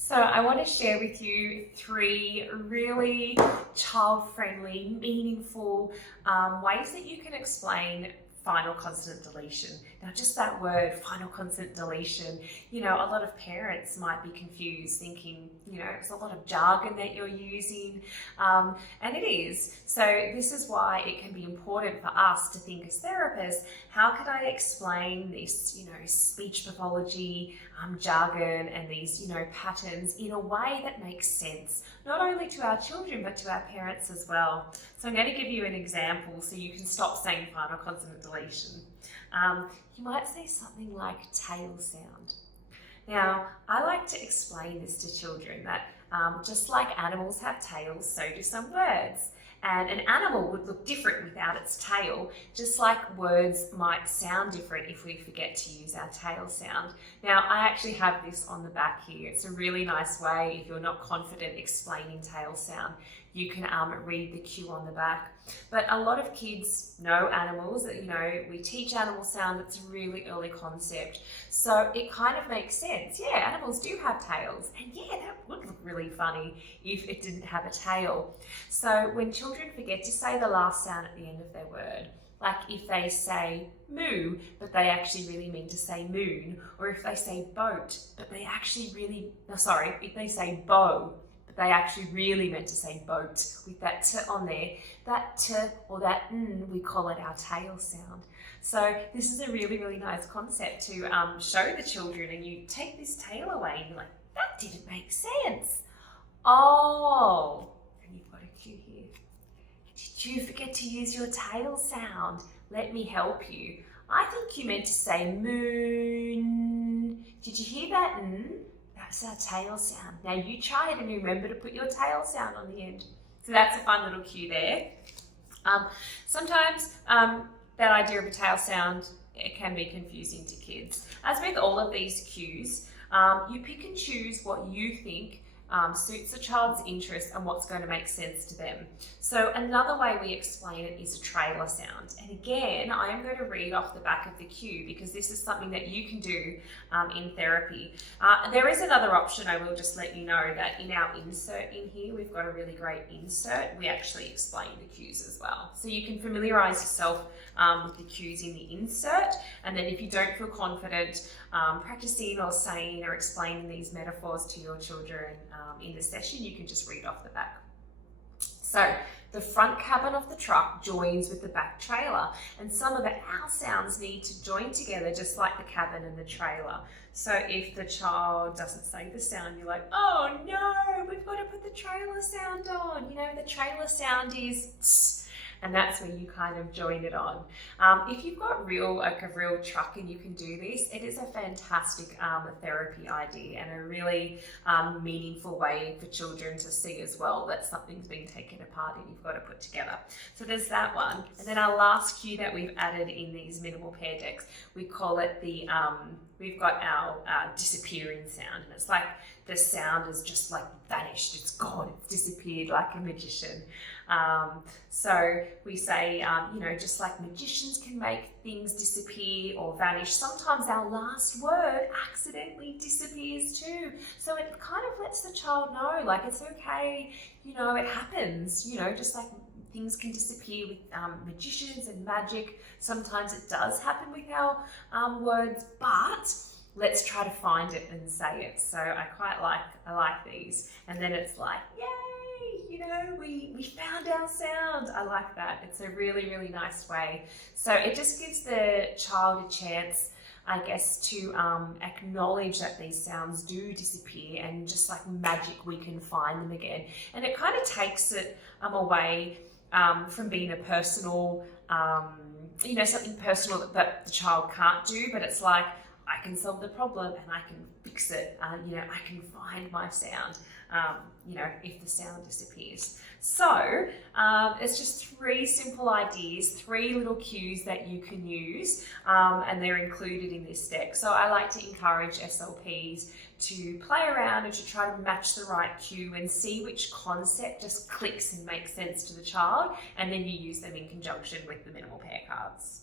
So I want to share with you 3 really child-friendly, meaningful ways that you can explain final consonant deletion. Now, just that word, final consonant deletion, a lot of parents might be confused, thinking, it's a lot of jargon that you're using, and it is. So this is why it can be important for us to think as therapists, how could I explain this, speech pathology, jargon, and these, patterns in a way that makes sense, not only to our children, but to our parents as well. So I'm going to give you an example so you can stop saying final consonant deletion. You might say something like tail sound. Now, I like to explain this to children that just like animals have tails, so do some words. And an animal would look different without its tail, just like words might sound different if we forget to use our tail sound. Now, I actually have this on the back here. It's a really nice way, if you're not confident explaining tail sound, you can read the cue on the back. But a lot of kids know animals, we teach animal sound, it's a really early concept. So it kind of makes sense. Yeah, animals do have tails. And yeah, that would look really funny if it didn't have a tail. So when children forget to say the last sound at the end of their word, like if they say moo, but they actually really mean to say moon, or if they say boat, but they actually really, if they say bow, they actually really meant to say boat with that t on there. That t or that n, we call it our tail sound. So this is a really, really nice concept to show the children, and you take this tail away and you're like, that didn't make sense. Oh, and you've got a cue here. Did you forget to use your tail sound? Let me help you. I think you meant to say moon. Did you hear that n? That's our tail sound. Now you try it and remember to put your tail sound on the end. So that's a fun little cue there. Sometimes that idea of a tail sound, it can be confusing to kids. As with all of these cues, you pick and choose what you think suits the child's interest and what's going to make sense to them. So another way we explain it is a trailer sound. And again, I am going to read off the back of the cue because this is something that you can do in therapy. There is another option. I will just let you know that in our insert in here, we've got a really great insert. We actually explain the cues as well. So you can familiarize yourself with the cues in the insert. And then if you don't feel confident practicing or saying or explaining these metaphors to your children in the session, you can just read off the back. So the front cabin of the truck joins with the back trailer, and some of the ow sounds need to join together just like the cabin and the trailer. So if the child doesn't say the sound, you're like, oh no, we've got to put the trailer sound on. The trailer sound is tss, and that's where you kind of join it on. If you've got a real truck and you can do this, it is a fantastic therapy idea and a really meaningful way for children to see as well that something's been taken apart and you've got to put together. So there's that one. And then our last cue that we've added in these minimal pair decks, we call it the, we've got our disappearing sound, and it's like the sound is just like vanished, it's gone, it's disappeared like a magician. So we say, just like magicians can make things disappear or vanish, sometimes our last word accidentally disappears too. So it kind of lets the child know, like, it's okay, it happens, just like things can disappear with magicians and magic. Sometimes it does happen with our words, but let's try to find it and say it. So I like these. And then it's like, yay, we found our sound. I like that. It's a really, really nice way. So it just gives the child a chance, I guess, to acknowledge that these sounds do disappear, and just like magic, we can find them again. And it kind of takes it away from being a personal, something personal that the child can't do, but it's like, I can solve the problem and I can fix it. I can find my sound, if the sound disappears. So it's just 3 simple ideas, 3 little cues that you can use, and they're included in this deck. So I like to encourage SLPs to play around and to try to match the right cue and see which concept just clicks and makes sense to the child, and then you use them in conjunction with the minimal pair cards.